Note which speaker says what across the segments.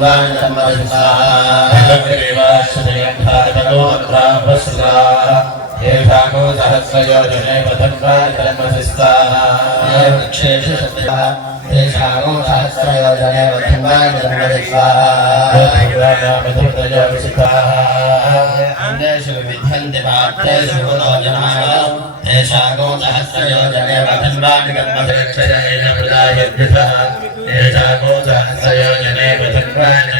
Speaker 1: वधन्वानि
Speaker 2: सहस्रयोजने
Speaker 1: तेषामो सहस्रयोजने धर्मसि विद्यन्ते पार्थेषु कुतो जनाः तेषामो सहस्रयोजने वधन्वानि प्रदायभ्यः
Speaker 2: येषाको सहस्रयोजने वधन्वानि धर्मसि स्वाहा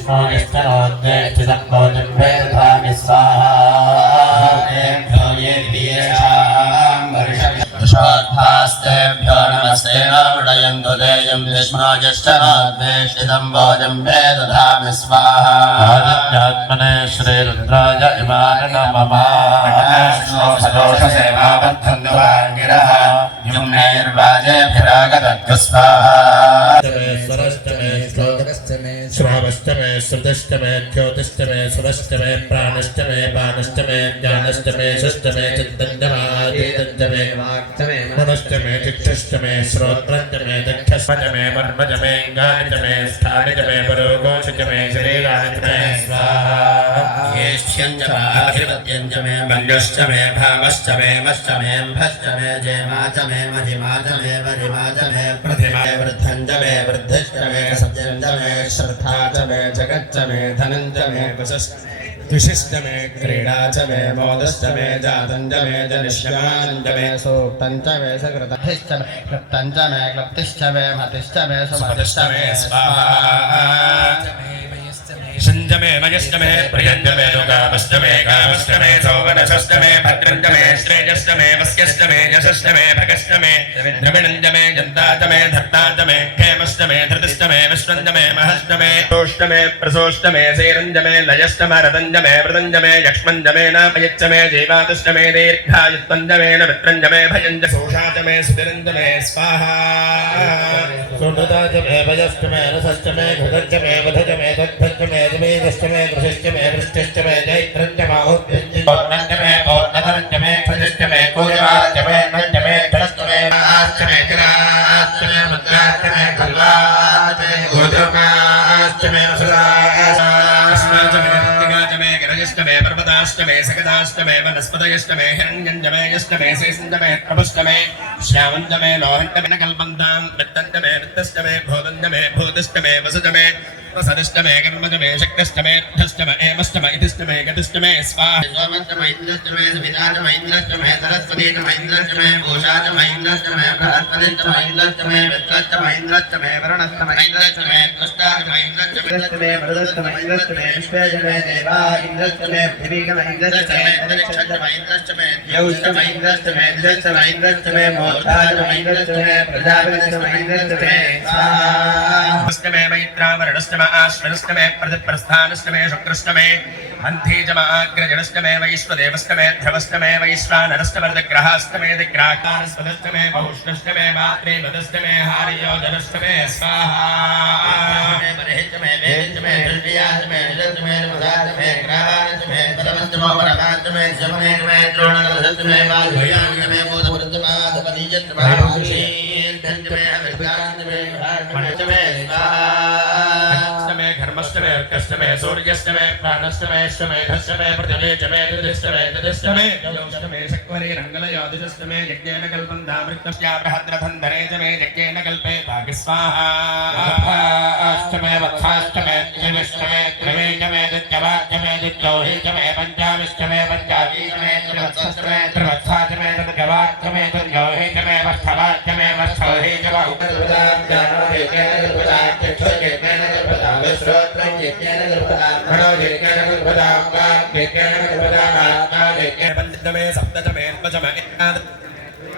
Speaker 2: दश प्राचेर्दश दक्षिणादश प्रदेशे दशोर्धास्ते नमस्ते वा पडयन्तु ते यन्तिष्मोनिश्च नोद्वेष्टितं भोजं वेदधामि स्वाहा
Speaker 1: दशोद्धास्तेभ्यो नमस्ते नामृडयन्तु देयं विष्माजश्चनाद्वेष्टितं भोजं वेदधामि स्वाहा
Speaker 2: आदित्यात्मने श्रीरुद्राय इमान
Speaker 1: सदोषसेवाबद्धन्दुवाङ्गिरः युम्नैर्वाजेभिरागतत्वस्वाहा
Speaker 2: श्रावष्टमे श्रुतिष्टमे ज्योतिष्टमे सुरष्टमे प्राणष्टमे बाणष्टमे ज्ञानष्टमे षष्टमे चित्तञ्जमादितञ्जमे गुणष्टमे चिक्षुष्टमे श्रोत्रञ्जमे दक्षष्टमे वर्मजमे गानिजमे स्थानिजमे परोगोषजमे
Speaker 1: मे मण्डश्च मे मे मश्च मे भश्च मे जयमा च मे महिमा मे वरिमा मे प्रतिमा वृद्धञ्च मे वृद्धिश्च मे सत्यञ्च मे श्रद्धा च मे जगच्च मे धनञ्च मे वशश्च विशिष्ट मे क्रीडा च मे मोदश्च मे जातञ्च मे जनिष्यमानञ्च मे सूक्तञ्च मे सकृतभिश्च मे क्लप्तञ्च मे क्लप्तिश्च मे मतिश्च मे सुमतिश्च मे स्वाहा
Speaker 3: शञ्जमे मयश्चमे प्रियञ्जमे लोकामश्चमे कामश्चमे सौवनशश्चमे भद्रञ्जमे श्रेयश्चमे वस्यश्चमे यशश्चमे भगश्चमे द्रविणञ्जमे जन्ताचमे धत्ताचमे क्षेमश्चमे धृतिश्चमे विश्वञ्जमे महश्चमे सोष्टमे प्रसोष्टमे सेरञ्जमे लयश्चमरदञ्जमे मृदञ्जमे, यक्ष्मञ्जमे नामयच्चमे जीवातश्चमे दीर्घायुत्वञ्जमे न मित्रञ्जमे भयञ्ज सोषाचमे सुतिरञ्जमे, स्वाहा।
Speaker 2: सुहृदाचमे भयष्टमे, रसष्टमे घृतञ्चमे वधजमे जमेदष्टमे कृषिष्टमे वृष्टिष्टमे जैत्रञ्चमाहुत्यञ्चमे
Speaker 3: पर्वताष्टमे सकदाष्टमे वनस्पतयष्टमे हिरण्यञ्जमे यष्टमे शेषञ्जमे प्रभुष्टमे श्यामञ्जमे लोहण्टमे कल्पन्तां वृत्तञ्जमे वृत्तष्टमे भूतञ्जमे भूतिष्टमे वसुजमे वसदिष्टमे कर्मजमे शक्तष्टमे ढष्टम एमष्टम इतिष्टमे गतिष्टमे स्वाहा
Speaker 1: सोमश्चम इन्द्रश्चमे सुविताचम इन्द्रश्चमे सरस्वतीचम इन्द्रश्चमे भूषाचम इन्द्रश्चमे बृहस्पतिश्चम इन्द्रश्चमे मित्रश्चम इन्द्रश्चमे वरुणश्चम इन्द्रश्चमे कृष्णाचम इन्द्रश्चमे मृदश्चम इन्द्रश्चमे विश्वेशमे देवा इन्द्रश्चमे पृथिवीकम इन्द्रश्चमे अन्तरिक्षश्चम इन्द्रश्चमे द्यौश्चम इन्द्रश्चमे दिशश्चम इन्द्रश्चमे मोक्षाचम इन्द्रश्चमे प्रजापतिश्चम इन्द्रश्चमे स्वाहा।
Speaker 3: अष्टमे मैत्रावरणष्टम आश्वरष्टमे प्रतिप्रस्थानष्टमे शुक्रष्टमे अन्धीजमाग्रजनष्टमे वैश्वदेवष्टमे ध्रुवष्टमे वैश्वानरष्टमर्दग्रहाष्टमे दिग्राकास्वदष्टमे बहुष्टष्टमे मात्रे मदष्टमे हार्योजनष्टमे स्वाहा।
Speaker 1: परमान्तमे सममेतमे द्रोणकलशस्तमे वायुयान्तमे
Speaker 3: घर्मष्टमे अर्कष्टमे सूर्यष्टमे प्राणष्टमेष्टमे धष्टमे प्रतिलेचमे दिदिष्टमे दिदिष्टमे दलोष्टमे शक्वरे रङ्गलयोदिष्टमे यज्ञेन कल्पं दामृतस्या बृहद्रथन्धरे च मे यज्ञेन कल्पे भागस्वाहा
Speaker 2: अष्टमे, वत्साष्टमे, त्रिविष्टमे त्रिवेशमे दित्यवाच्यमे दित्यौहि च मे त्रिवत्सष्टमे त्रिवत्साचमे
Speaker 3: പഞ്ചമേ സപ്തചമേ അഷ്ടചമേ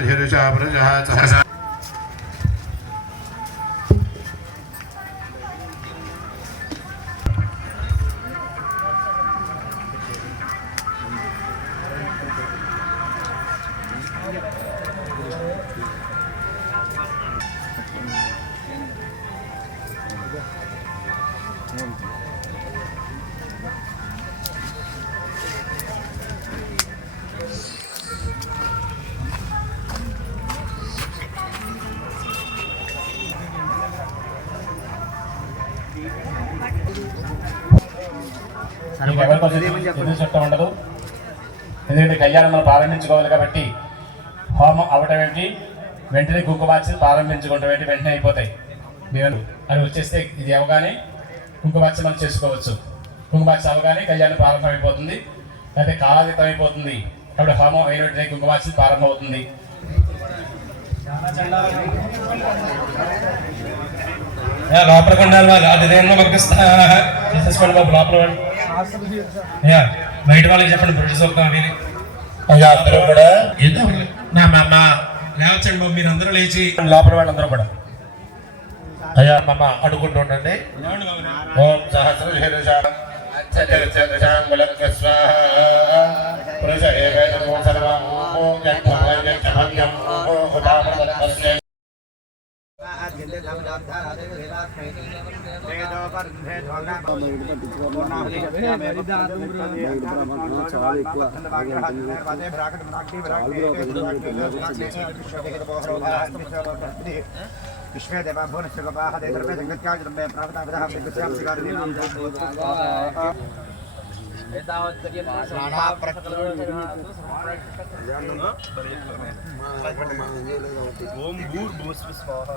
Speaker 3: 설혈자부르자
Speaker 4: 감사합니다.
Speaker 2: మీకు ఎవరికి వచ్చి ఎదురు చుట్టం ఉండదు. ఎందుకంటే కళ్యాణం మనం ప్రారంభించుకోవాలి కాబట్టి హోమం అవటం ఏంటి? వెంటనే కుంకుమార్చన ప్రారంభించుకోవటం ఏంటి? వెంటనే అయిపోతాయి. మేము అది వచ్చేస్తే ఇది అవగానే కుంకుమార్చన మనం చేసుకోవచ్చు. కుంకుమార్చన అవగానే కళ్యాణం ప్రారంభం అయిపోతుంది లేకపోతే కాలాతీతం అయిపోతుంది కాబట్టి హోమం అయిన వెంటనే కుంకుమార్చన ప్రారంభం అవుతుంది
Speaker 3: లోపలికి ఉండాలి వాళ్ళు అది దేనిలో పంపిస్తా తీసేసుకోండి బాబు లోపల వాళ్ళు అయ్యా బయట వాళ్ళకి చెప్పండి బ్రిటిష్ సూక్తం అవి
Speaker 2: అయ్యా అందరూ కూడా
Speaker 3: నా మా మా లేవచ్చండి బాబు మీరు అందరూ లేచి.
Speaker 2: లోపల వాళ్ళందరూ కూడా. అయ్యా మమ్మ అడుగుంటూ ఉండండి. ఓం సహస్రశీర్ష పురుష ఏవేదం సర్వం ఓం
Speaker 5: विश्वे देवा भुवन सुगपाः देतर्मे जगत्याजुतम्बे प्राप्ताभिधां जगत्यां सिगारिणीं ओम भूर्भुवस्व स्वाहा।